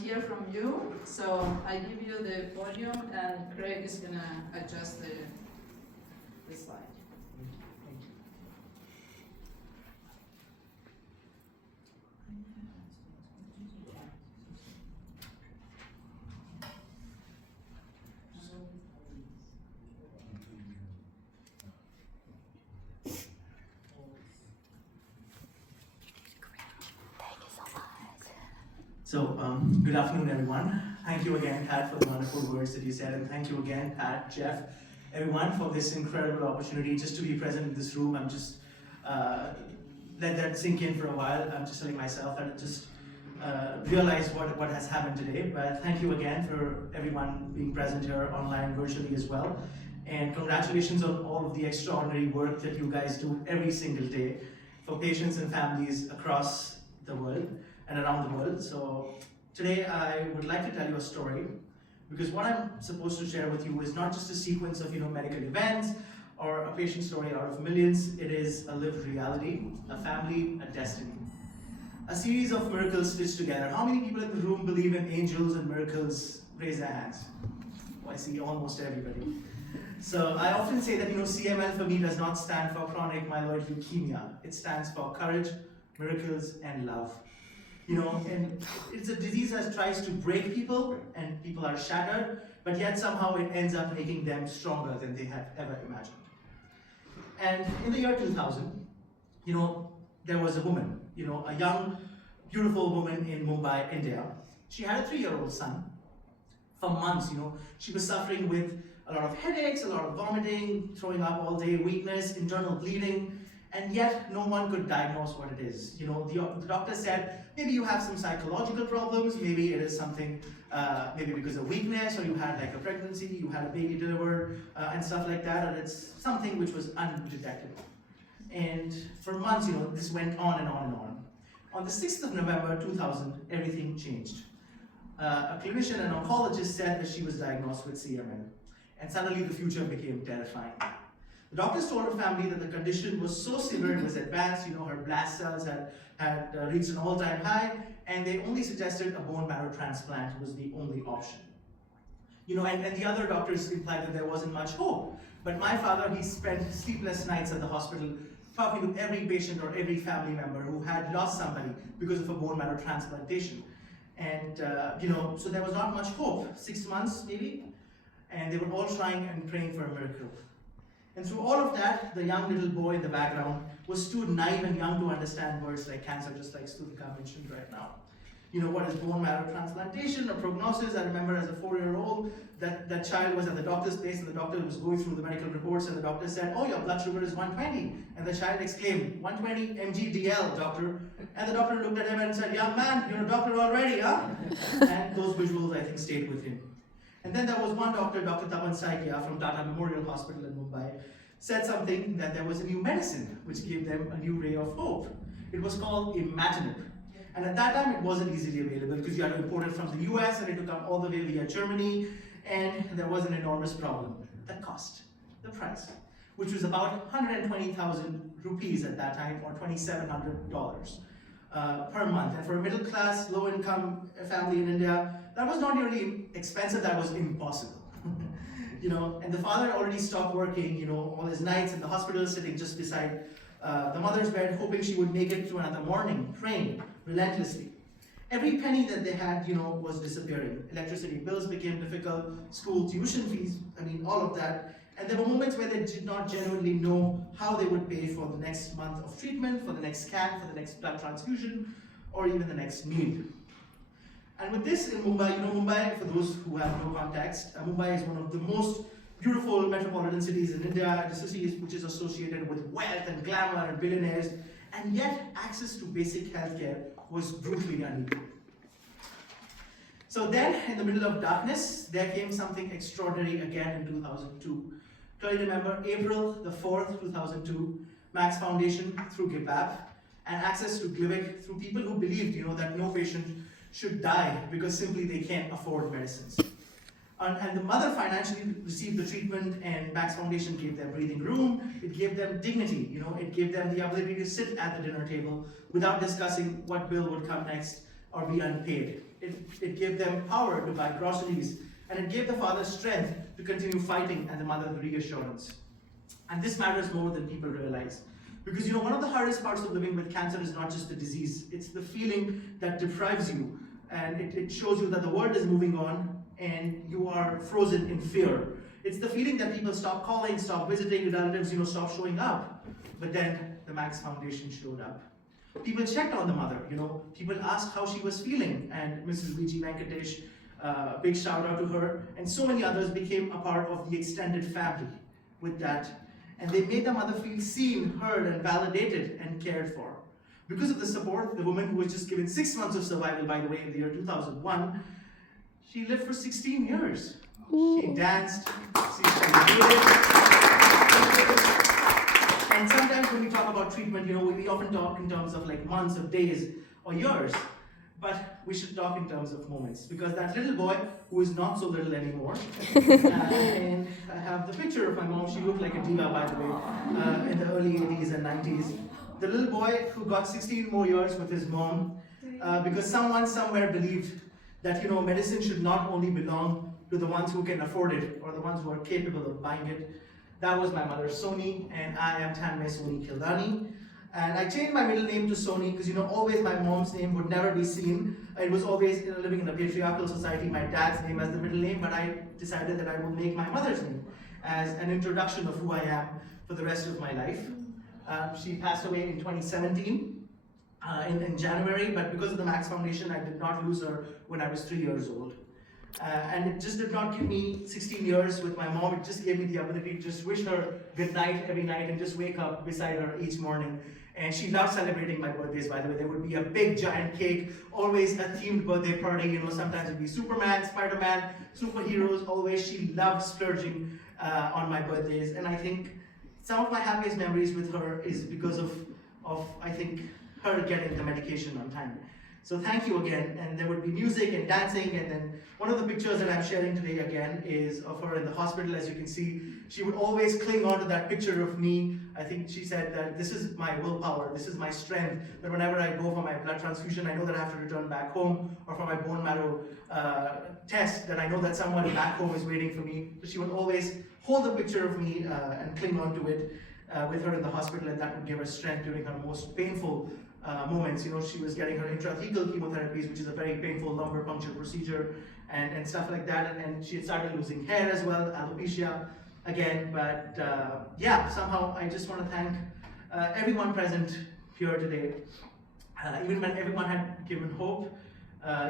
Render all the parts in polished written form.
hear from you. So I give you the podium, and Craig is going to adjust the slide. So, good afternoon, everyone. Thank you again, Pat, for the wonderful words that you said, and thank you again, Pat, Jeff, everyone, for this incredible opportunity just to be present in this room. I'm just let that sink in for a while. I'm just telling myself and just realize what has happened today. But thank you again for everyone being present here online, virtually as well. And congratulations on all of the extraordinary work that you guys do every single day for patients and families across the world and around the world. So today I would like to tell you a story, because what I'm supposed to share with you is not just a sequence of medical events or a patient story out of millions. It is a lived reality, a family, a destiny, a series of miracles stitched together. How many people in the room believe in angels and miracles? Raise their hands. Oh, I see almost everybody. So I often say that CML for me does not stand for chronic myeloid leukemia. It stands for courage, miracles, and love. And it's a disease that tries to break people, and people are shattered, but yet somehow it ends up making them stronger than they had ever imagined. And in the year 2000, there was a woman, a young, beautiful woman in Mumbai, India. She had a 3-year-old son. For months, she was suffering with a lot of headaches, a lot of vomiting, throwing up all day, weakness, internal bleeding. And yet, no one could diagnose what it is. The doctor said, maybe you have some psychological problems, maybe it is something, maybe because of weakness, or you had like a pregnancy, you had a baby delivered, and stuff like that, and it's something which was undetectable. And for months, this went on and on and on. On the 6th of November 2000, everything changed. A clinician, an oncologist, said that she was diagnosed with CML, and suddenly the future became terrifying. The doctors told her family that the condition was so severe, it was advanced, her blast cells had reached an all-time high, and they only suggested a bone marrow transplant was the only option. And the other doctors implied that there wasn't much hope. But my father, he spent sleepless nights at the hospital talking to every patient or every family member who had lost somebody because of a bone marrow transplantation. And, so there was not much hope, 6 months maybe, and they were all trying and praying for a miracle. And through all of that, the young little boy in the background was too naive and young to understand words like cancer, just like Stutika mentioned right now. What is bone marrow transplantation or prognosis? I remember as a 4-year-old, that child was at the doctor's place, and the doctor was going through the medical reports, and the doctor said, oh, your blood sugar is 120. And the child exclaimed, 120 mg/dL, doctor. And the doctor looked at him and said, young man, you're a doctor already, huh? And those visuals, I think, stayed with him. And then there was one doctor, Dr. Tapan Saikia from Tata Memorial Hospital in Mumbai, said something that there was a new medicine which gave them a new ray of hope. It was called Imatinib. And at that time, it wasn't easily available because you had to import it from the US, and it had to come all the way via Germany, and there was an enormous problem. The cost, the price, which was about 120,000 rupees at that time, or $2,700 per month. And for a middle class, low income family in India, that was not really expensive, that was impossible. And the father already stopped working, all his nights in the hospital, sitting just beside the mother's bed, hoping she would make it through another morning, praying relentlessly. Every penny that they had, was disappearing. Electricity bills became difficult, school tuition fees, all of that. And there were moments where they did not genuinely know how they would pay for the next month of treatment, for the next scan, for the next blood transfusion, or even the next meal. And with this in Mumbai, Mumbai, for those who have no context, Mumbai is one of the most beautiful metropolitan cities in India. It's a city which is associated with wealth and glamour and billionaires, and yet access to basic healthcare was brutally unequal. So then, in the middle of darkness, there came something extraordinary again in 2002. Clearly remember, April the 4th, 2002, Max Foundation through GIPAP, and access to Glivec through people who believed, that no patient should die because simply they can't afford medicines. And the mother financially received the treatment, and Max Foundation gave them breathing room, it gave them dignity, it gave them the ability to sit at the dinner table without discussing what bill would come next or be unpaid. it gave them power to buy groceries, and it gave the father strength to continue fighting and the mother reassurance. And this matters more than people realize. Because one of the hardest parts of living with cancer is not just the disease, it's the feeling that deprives you, and it shows you that the world is moving on and you are frozen in fear. It's the feeling that people stop calling, stop visiting relatives, stop showing up. But then the Max Foundation showed up. People checked on the mother, people asked how she was feeling, and Mrs. V.G. Venkatesh, big shout out to her, and so many others became a part of the extended family with that. And they made the mother feel seen, heard, and validated and cared for. Because of the support, the woman who was just given 6 months of survival, by the way, in the year 2001, she lived for 16 years. Ooh. She danced, she celebrated. And sometimes when we talk about treatment, we often talk in terms of like months or days or years. But we should talk in terms of moments, because that little boy, who is not so little anymore, and I have the picture of my mom. She looked like a diva, by the way, in the early 80s and 90s. The little boy who got 16 more years with his mom, because someone somewhere believed that medicine should not only belong to the ones who can afford it or the ones who are capable of buying it. That was my mother, Soni, and I am Tanmay Soni Kildani. And I changed my middle name to Soni because always my mom's name would never be seen. It was always living in a patriarchal society, my dad's name as the middle name, but I decided that I would make my mother's name as an introduction of who I am for the rest of my life. She passed away in 2017 in January, but because of the Max Foundation, I did not lose her when I was 3 years old. And it just did not give me 16 years with my mom. It just gave me the ability to just wish her good night every night and just wake up beside her each morning. And she loved celebrating my birthdays, by the way. There would be a big giant cake, always a themed birthday party. Sometimes it'd be Superman, Spider-Man, superheroes, always. She loved splurging on my birthdays. And I think some of my happiest memories with her is because of I think, her getting the medication on time. So thank you again, and there would be music and dancing, and then one of the pictures that I'm sharing today again is of her in the hospital. As you can see, she would always cling on to that picture of me. I think she said that this is my willpower, this is my strength, that whenever I go for my blood transfusion, I know that I have to return back home, or for my bone marrow test, that I know that someone back home is waiting for me. So she would always hold the picture of me and cling on to it with her in the hospital, and that would give her strength during her most painful moments. She was getting her intrathecal chemotherapies, which is a very painful lumbar puncture procedure, and stuff like that. And she had started losing hair as well, alopecia again. But yeah, somehow I just want to thank everyone present here today. Even when everyone had given hope,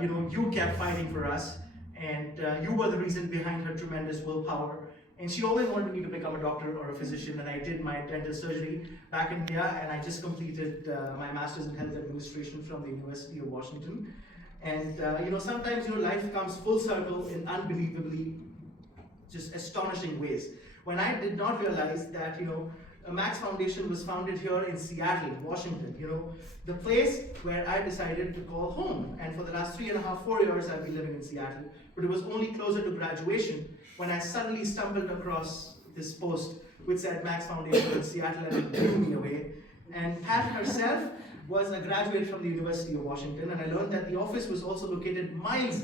you kept fighting for us, and you were the reason behind her tremendous willpower. And she always wanted me to become a doctor or a physician, and I did my dental surgery back in India, and I just completed my master's in health administration from the University of Washington. And sometimes life comes full circle in unbelievably just astonishing ways. When I did not realize that a Max Foundation was founded here in Seattle, Washington, the place where I decided to call home. And for the last 3.5, 4 years, I've been living in Seattle. But it was only closer to graduation when I suddenly stumbled across this post which said Max Foundation in Seattle, and it blew me away. And Pat herself was a graduate from the University of Washington, and I learned that the office was also located miles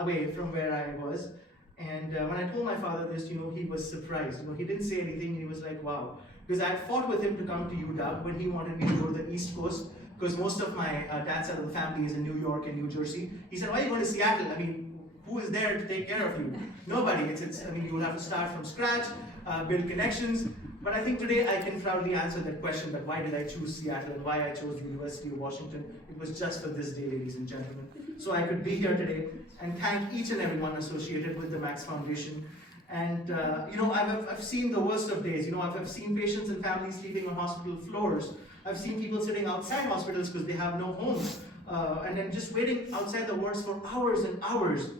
away from where I was. And when I told my father this, he was surprised. He didn't say anything. He was like, wow. Because I had fought with him to come to UW when he wanted me to go to the East Coast, because most of my dad's side of the family is in New York and New Jersey. He said, why are you going to Seattle? I mean, who is there to take care of you? Nobody. You will have to start from scratch, build connections. But I think today I can proudly answer that question, that why did I choose Seattle and why I chose the University of Washington. It was just for this day, ladies and gentlemen. So I could be here today and thank each and everyone associated with the Max Foundation. And I've seen the worst of days. I've seen patients and families sleeping on hospital floors. I've seen people sitting outside hospitals because they have no homes. And then just waiting outside the wards for hours and hours,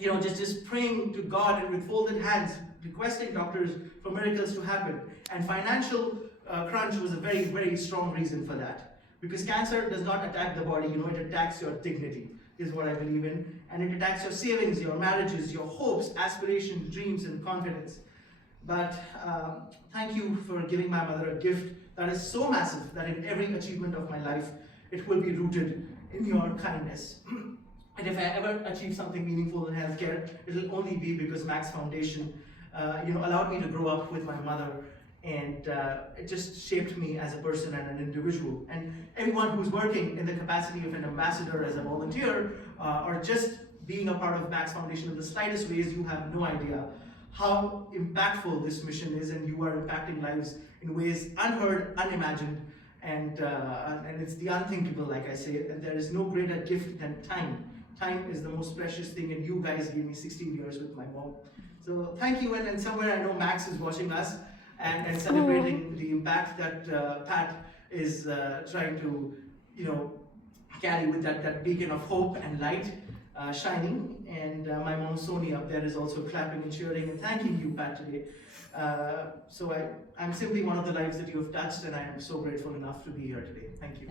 just praying to God and with folded hands, requesting doctors for miracles to happen. And financial crunch was a very, very strong reason for that. Because cancer does not attack the body, it attacks your dignity, is what I believe in. And it attacks your savings, your marriages, your hopes, aspirations, dreams, and confidence. But thank you for giving my mother a gift that is so massive that in every achievement of my life, it will be rooted in your kindness. And if I ever achieve something meaningful in healthcare, it'll only be because Max Foundation, allowed me to grow up with my mother, and it just shaped me as a person and an individual. And everyone who's working in the capacity of an ambassador, as a volunteer, or just being a part of Max Foundation in the slightest ways, you have no idea how impactful this mission is, and you are impacting lives in ways unheard, unimagined, and it's the unthinkable, like I say. And there is no greater gift than time. Time is the most precious thing, and you guys gave me 16 years with my mom. So thank you, and somewhere I know Max is watching us and celebrating the impact that Pat is trying to, carry with that beacon of hope and light shining. And my mom Sony up there is also clapping and cheering and thanking you, Pat, today. So I'm simply one of the lives that you have touched, and I am so grateful enough to be here today. Thank you.